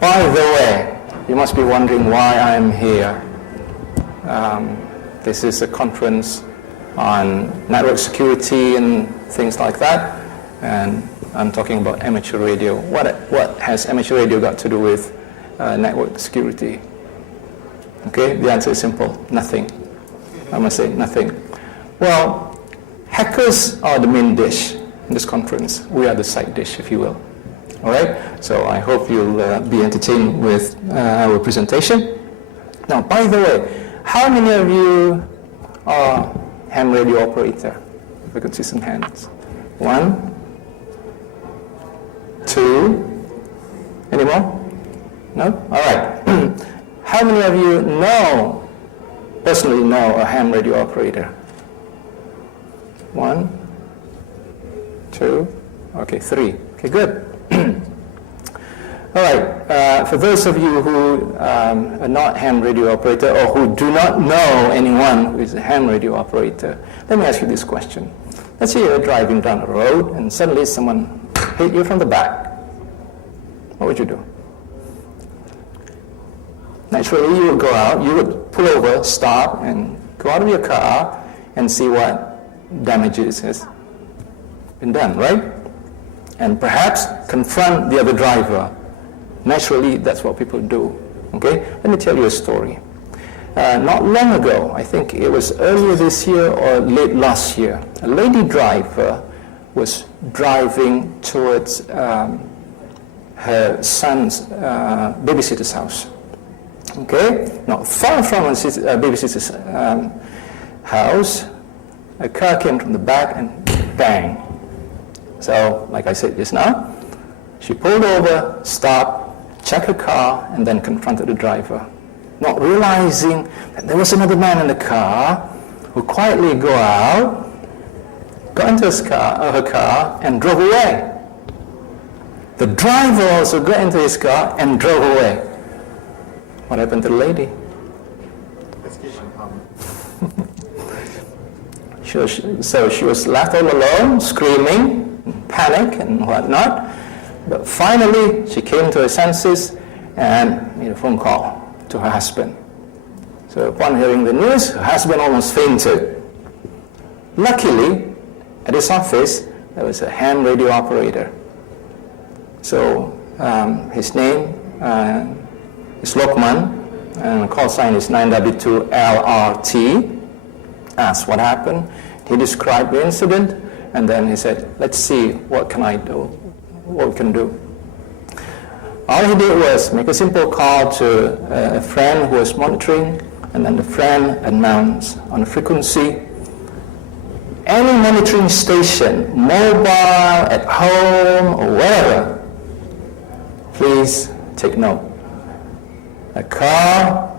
By the way, you must be wondering why I'm here. This is a conference on network security and things like that, and I'm talking about amateur radio. What has amateur radio got to do with network security? Okay, the answer is simple: nothing. I must say nothing. Well, hackers are the main dish in this conference. We are the side dish, if you will. All right, so I hope you'll be entertained with our presentation. Now, by the way, how many of you are ham radio operator? If I could see some hands. 1, 2, any more? No? All right. How many of you personally know a ham radio operator? 1, 2, okay, 3. Okay, good. All right, for those of you who are not ham radio operator or who do not know anyone who is a ham radio operator, let me ask you this question. Let's say you're driving down the road and suddenly someone hit you from the back. What would you do? Naturally, you would go out, you would pull over, stop, and go out of your car and see what damages has been done, right? And perhaps confront the other driver. Naturally, that's what people do. Okay? Let me tell you a story. Not long ago, I think it was earlier this year or late last year, a lady driver was driving towards her son's babysitter's house. Okay? Not far from her babysitter's house, a car came from the back and bang. So, like I said just now, she pulled over, stopped, checked her car, and then confronted the driver, not realizing that there was another man in the car who quietly got into her car, and drove away. The driver also got into his car and drove away. What happened to the lady? So she was left all alone, screaming, panic and whatnot. But finally, she came to her senses and made a phone call to her husband. So upon hearing the news, her husband almost fainted. Luckily, at his office, there was a ham radio operator. So his name is Lokman, and the call sign is 9W2LRT. Asked what happened. He described the incident, and then he said, let's see, what can I do? What we can do. All he did was make a simple call to a friend who was monitoring, and then the friend announced on the frequency, any monitoring station, mobile, at home, or wherever, please take note. A car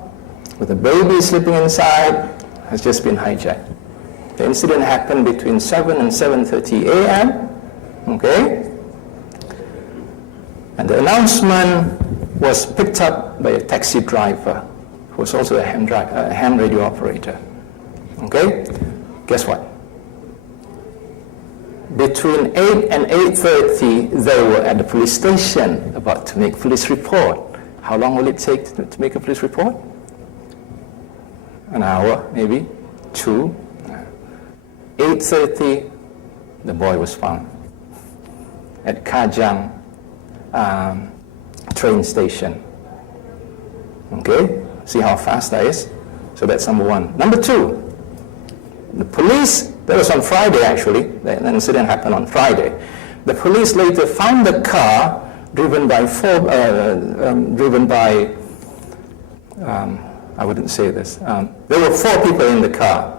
with a baby sleeping inside has just been hijacked. The incident happened between 7 and 7:30 a.m. Okay? And the announcement was picked up by a taxi driver who was also a ham radio operator. Okay? Guess what? Between 8 and 8:30, they were at the police station about to make police report. How long will it take to make a police report? An hour, maybe, 2. 8:30, the boy was found at Kajang train station. Okay, see how fast that is? So that's number 1. Number 2, the police, that was on Friday actually, the incident happened on Friday. The police later found the car driven by I wouldn't say this. There were 4 people in the car.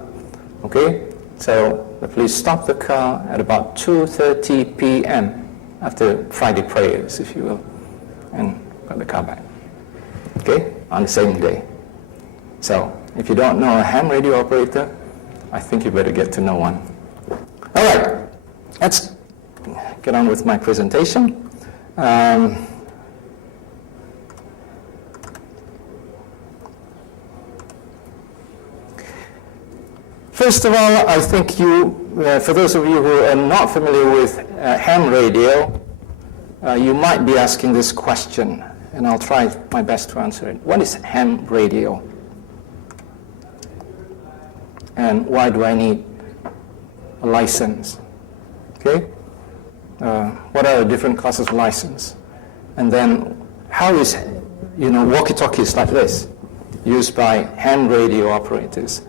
Okay, so the police stopped the car at about 2:30 p.m. after Friday prayers, if you will, and got the car back. Okay, on the same day. So if you don't know a ham radio operator, I think you better get to know one. All right, let's get on with my presentation. First of all, I think for those of you who are not familiar with ham radio, you might be asking this question. and I'll try my best to answer it. What is ham radio? And why do I need a license? Okay? What are the different classes of license? And then how is, walkie-talkies like this used by ham radio operators?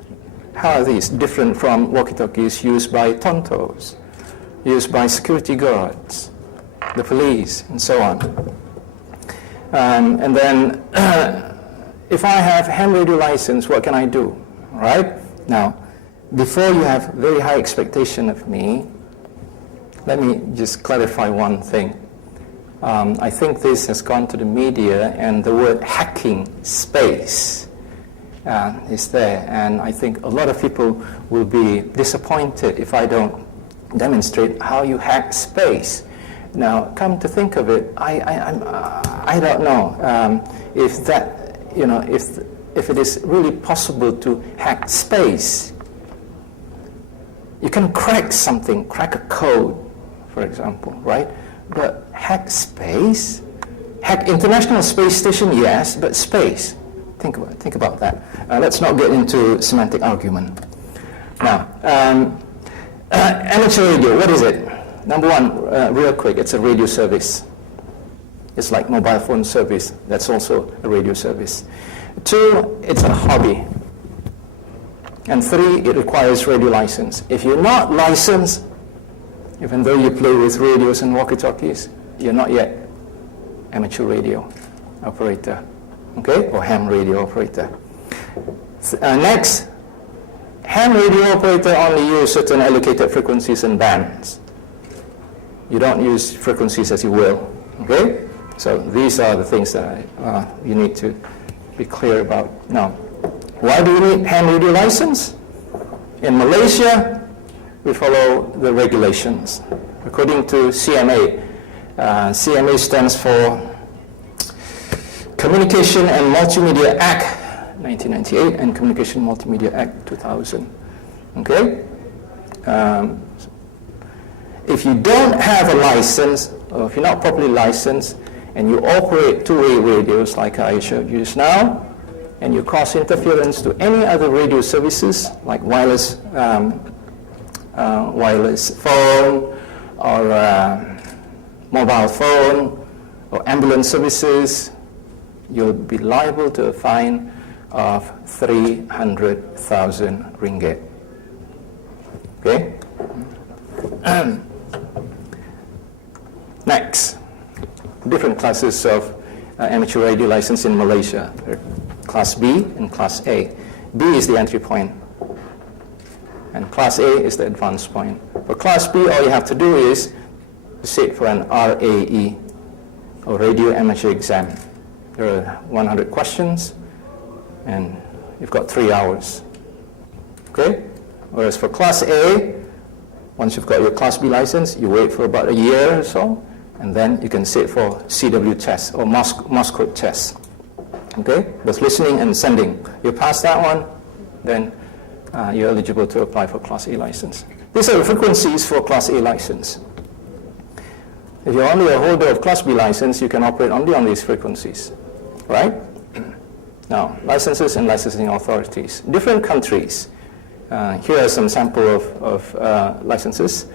How are these different from walkie-talkies used by tontos, used by security guards, the police, and so on? And then, if I have ham radio license, what can I do? Right? Now, before you have very high expectation of me, let me just clarify one thing. I think this has gone to the media, and the word hacking space is there, and I think a lot of people will be disappointed if I don't demonstrate how you hack space. Now, come to think of it, I don't know if that, if it is really possible to hack space. You can crack something, crack a code, for example, right? But hack space? Hack International Space Station, yes, but space. Think about that. Let's not get into semantic argument. Now, amateur radio, what is it? Number one, real quick, it's a radio service. It's like mobile phone service. That's also a radio service. Two, it's a hobby. And three, it requires radio license. If you're not licensed, even though you play with radios and walkie-talkies, you're not yet amateur radio operator, okay, or ham radio operator. Next, ham radio operator only use certain allocated frequencies and bands. You don't use frequencies as you will, okay? So these are the things that you need to be clear about. Now, why do we need ham radio license? In Malaysia, we follow the regulations. According to CMA, CMA stands for Communication and Multimedia Act 1998 and Communication Multimedia Act 2000. Okay? If you don't have a license, or if you're not properly licensed, and you operate two-way radios like I showed you just now, and you cause interference to any other radio services like wireless phone or mobile phone or ambulance services, you'll be liable to a fine of 300,000 ringgit. Okay? Next, different classes of amateur radio license in Malaysia. Class B and Class A. B is the entry point, and Class A is the advanced point. For Class B, all you have to do is sit for an RAE, or Radio Amateur Exam. There are 100 questions, and you've got 3 hours. Okay? Whereas for Class A, once you've got your Class B license, you wait for about a year or so, and then you can sit for CW test or Morse code test. Okay? Both listening and sending. You pass that one, then you're eligible to apply for Class A license. These are the frequencies for Class A license. If you're only a holder of Class B license, you can operate only on these frequencies. Right? Now, licenses and licensing authorities. Different countries. Here are some sample of licenses.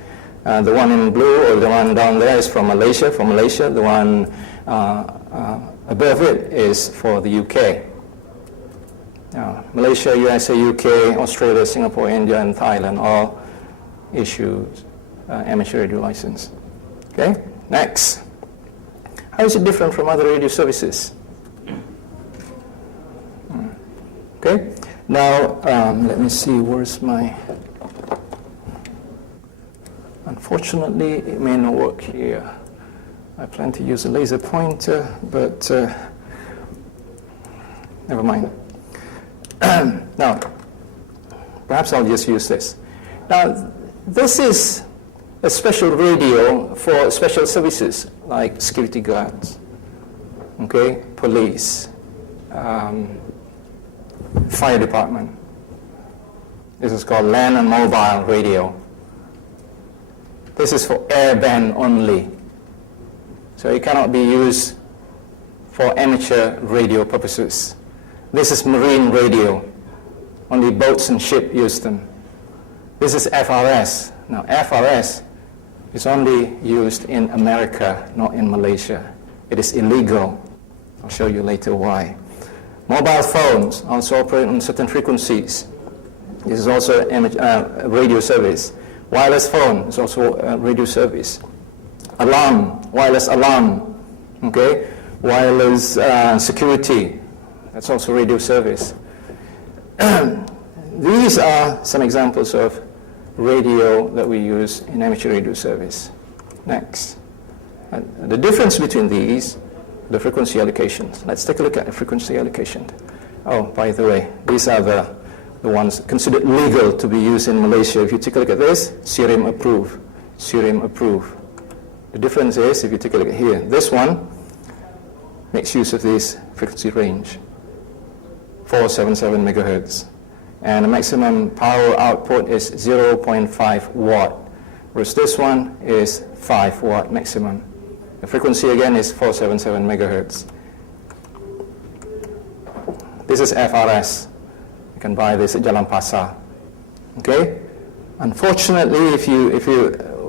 The one in blue, or the one down there, is from Malaysia. The one above it is for the UK. Malaysia, USA, UK, Australia, Singapore, India, and Thailand all issue amateur radio license. Okay? Next. How is it different from other radio services? Okay? Now, let me see, where's my... Unfortunately, it may not work here. I plan to use a laser pointer, but never mind. Now, perhaps I'll just use this. Now, this is a special radio for special services, like security guards, okay, police, fire department. This is called land and mobile radio. This is for airband only. So it cannot be used for amateur radio purposes. This is marine radio. Only boats and ships use them. This is FRS. Now, FRS is only used in America, not in Malaysia. It is illegal. I'll show you later why. Mobile phones also operate on certain frequencies. This is also a radio service. Wireless phone is also a radio service. Alarm, wireless alarm, okay? Wireless security, that's also radio service. These are some examples of radio that we use in amateur radio service. Next. The difference between these, the frequency allocations. Let's take a look at the frequency allocation. Oh, by the way, these are the ones considered legal to be used in Malaysia. If you take a look at this, SIRIM approved. SIRIM approved. The difference is, if you take a look at here, this one makes use of this frequency range, 477 megahertz. And the maximum power output is 0.5 watt, whereas this one is 5 watt maximum. The frequency again is 477 megahertz. This is FRS. You can buy this at Jalan Pasar. Okay? Unfortunately,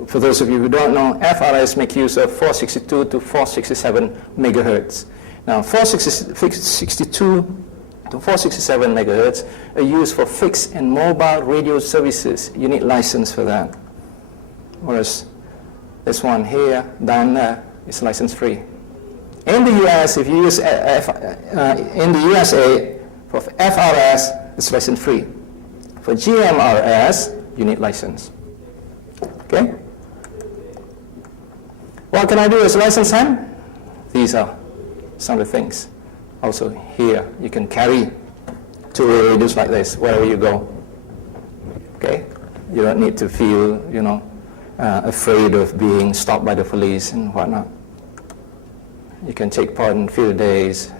for those of you who don't know, FRS make use of 462 to 467 megahertz. Now, 462 to 467 megahertz are used for fixed and mobile radio services. You need license for that. Whereas this one here, down there, is license free. In the US, if you use in the USA, for FRS, it's license free. For GMRS, you need license. Okay? What can I do as a license hand? These are some of the things. Also here, you can carry two radios like this wherever you go. Okay? You don't need to feel, afraid of being stopped by the police and whatnot. You can take part in field days,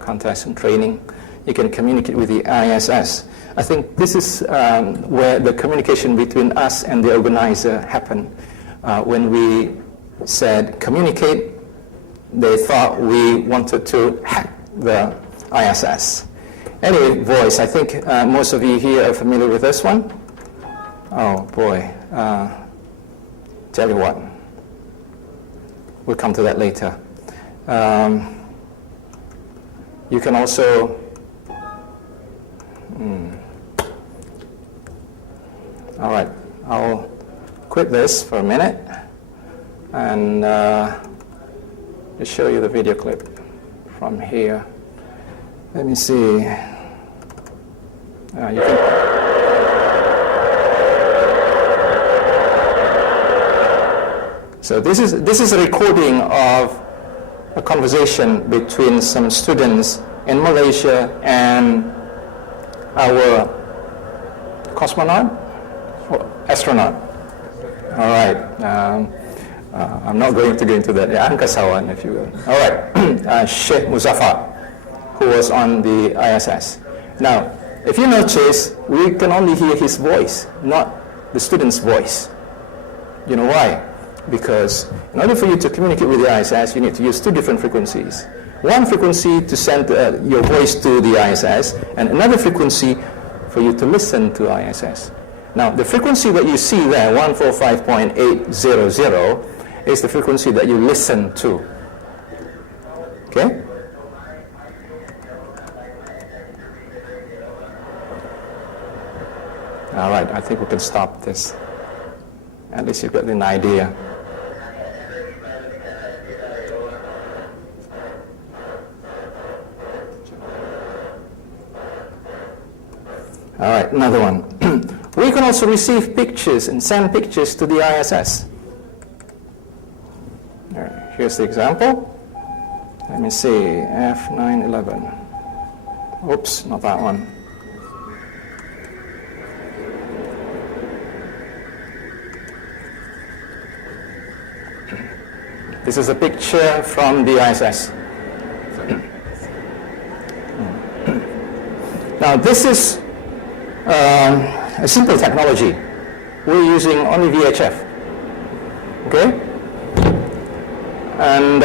contests and training. You can communicate with the ISS. I think this is where the communication between us and the organizer happened. When we said communicate, they thought we wanted to hack the ISS. Anyway, voice. I think most of you here are familiar with this one. Oh boy. Tell you what. We'll come to that later. You can also all right, I'll quit this for a minute and just show you the video clip from here. Let me see. You can So this is a recording of a conversation between some students in Malaysia and our cosmonaut or astronaut. All right. I'm not going to go into that. Angkasawan, if you will. All right. Sheikh Muzaffar, who was on the ISS. Now, if you notice, we can only hear his voice, not the student's voice. You know why? Because in order for you to communicate with the ISS, you need to use two different frequencies. One frequency to send your voice to the ISS, and another frequency for you to listen to ISS. Now, the frequency that you see there, 145.800, is the frequency that you listen to. Okay? All right, I think we can stop this. At least you've got an idea. All right, another one. We can also receive pictures and send pictures to the ISS. All right, here's the example. Let me see, F911. Oops, not that one. This is a picture from the ISS. Now, this is a simple technology. We're using only VHF. Okay? And